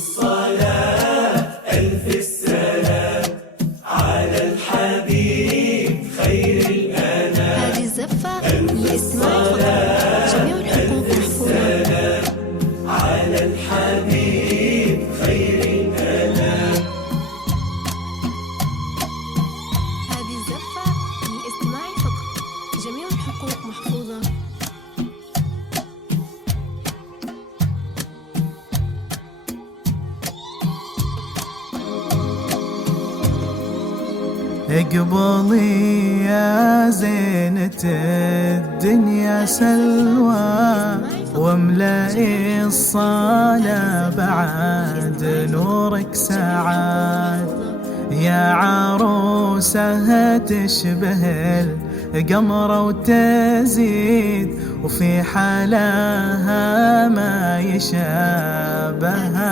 الصلاة ألف السلام على الحبيب خير الأنام. هذه الزفة لإسماعيل فقط، جميع الحقوق محفوظة. على الحبيب خير الأنام. هذه الزفة لإسماعيل فقط، جميع الحقوق محفوظة. اقبلي يا زينة الدنيا سلوى، واملئي الصلاة بعد نورك سعاد. يا عروسة تشبه القمر وتزيد، وفي حلاها ما يشابهها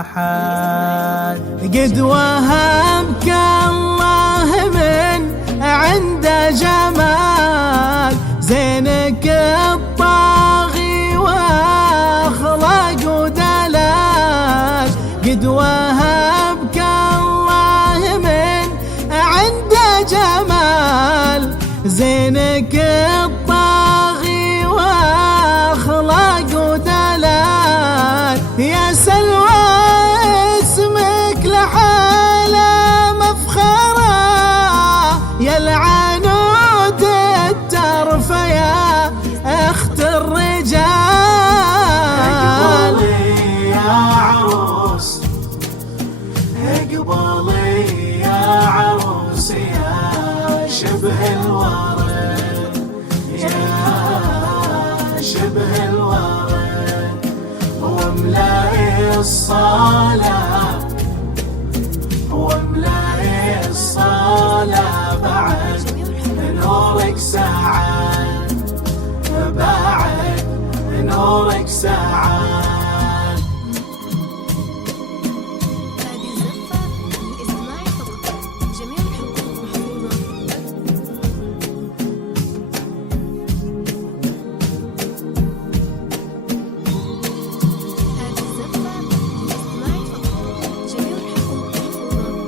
أحد. قد وهبك الله من عنده جمال، زينك الطاغي واخلاق ودلال. قد وهبك الله من عنده جمال، زينك الطاغي واخلاق ودلال. يا سلوى اسمك لحاله مفخره، يا العنود الترف يا اخت الرجال. اقبلي يا عروس، اقبلي يا عروس، يا شبه الورد، يا شبه الورد. واملئي الصلاة، واملئي الصلاة بعد نورك سعاد، بعد نورك سعاد. هذه الزفة لإسماعيل فقط، جميع الحقوق محفوظة. هذه الزفة لإسماعيل فقط، جميع الحقوق محفوظة.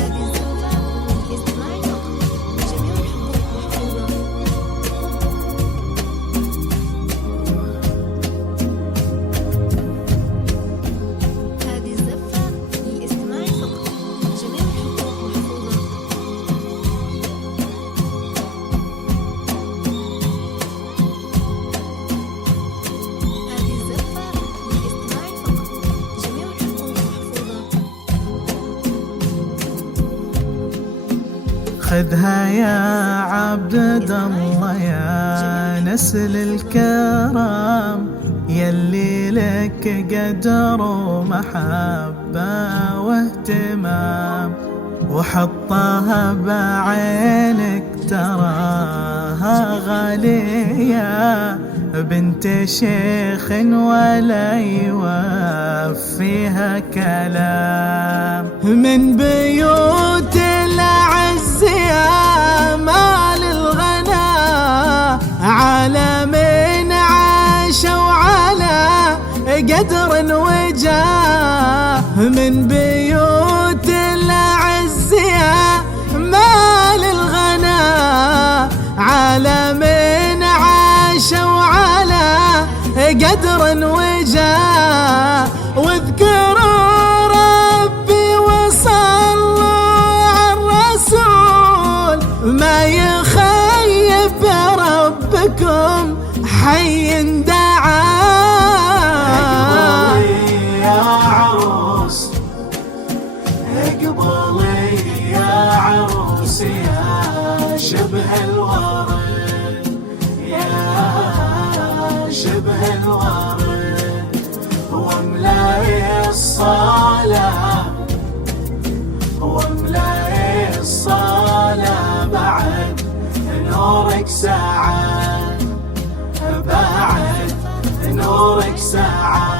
هذه الزفة لإسماعيل فقط، جميع الحقوق محفوظة. هذه الزفة لإسماعيل فقط، جميع الحقوق محفوظة. هذه الزفة لإسماعيل فقط، جميع الحقوق محفوظة. خذها يا عبد الله يا نسل الكرام، يلي لك قدر ومحبة واهتمام. وحطها بعينك تراها غالية، بنت شيخ ولا يوفيها كلام. من بيوت العز يا مال الغنا، على من عاش وعلى قدر وجاه. من بيوت العز يا مال الغنا، على من عاش وعلى قدر وجاه. واذكروا ربي وصلوا على الرسول، ما يخيب ربكم حي دعاه. اقبلي يا عروس، اقبلي يا عروس، يا شبه الورد، يا شبه الورد. واملئي الصلاة، واملئي الصلاة بعد نورك سعاد، بعد نورك سعاد.